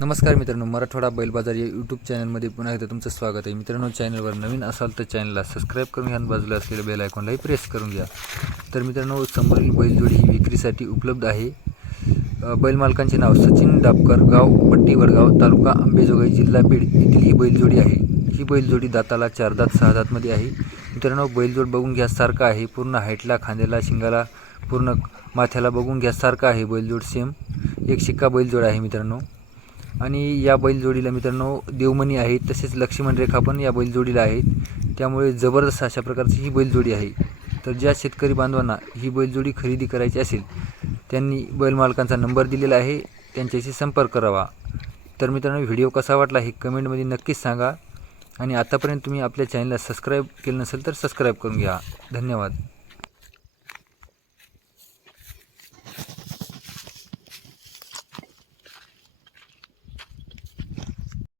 नमस्कार मित्रांनो मराठवाडा बैल बाजार या यूट्यूब चॅनलमध्ये पुन्हा एकदा तुमचं स्वागत आहे. मित्रांनो चॅनलवर नवीन असाल तर चॅनलला सबस्क्राईब करून घ्या आणि बाजूला असलेल्या बेल आयकॉनलाही प्रेस करून घ्या. तर मित्रांनो समोरील बैलजोडी ही विक्रीसाठी उपलब्ध आहे. बैल मालकांचे नाव सचिन डापकर गाव पट्टी वडगाव तालुका अंबेजोगाई जिल्हा बीड येथील ही बैलजोडी आहे. ही बैलजोडी दाताला चार दात सहा दातमध्ये आहे. मित्रांनो बैलजोड बघून घ्या सारखा आहे पूर्ण हाईटला खांद्याला शिंगाला पूर्ण माथ्याला बघून घ्या सारखा आहे बैलजोड सेम एक शिक्का बैलजोड आहे मित्रांनो. आणि या बैलजोडीला मित्रांनो देवमणी आहे तसेच लक्ष्मण रेखा पण या बैलजोडीला आहेत. त्यामुळे जबरदस्त अशा प्रकारची ही बैलजोडी आहे. तर ज्या शेतकरी बांधवांना ही बैलजोडी खरेदी करायची असेल त्यांनी बैलमालकांचा नंबर दिलेला आहे त्यांच्याशी संपर्क करावा. तर मित्रांनो व्हिडिओ कसा वाटला हे कमेंटमध्ये नक्कीच सांगा. आणि आतापर्यंत तुम्ही आपल्या चॅनलला सबस्क्राईब केलं नसेल तर सबस्क्राईब करून घ्या. धन्यवाद.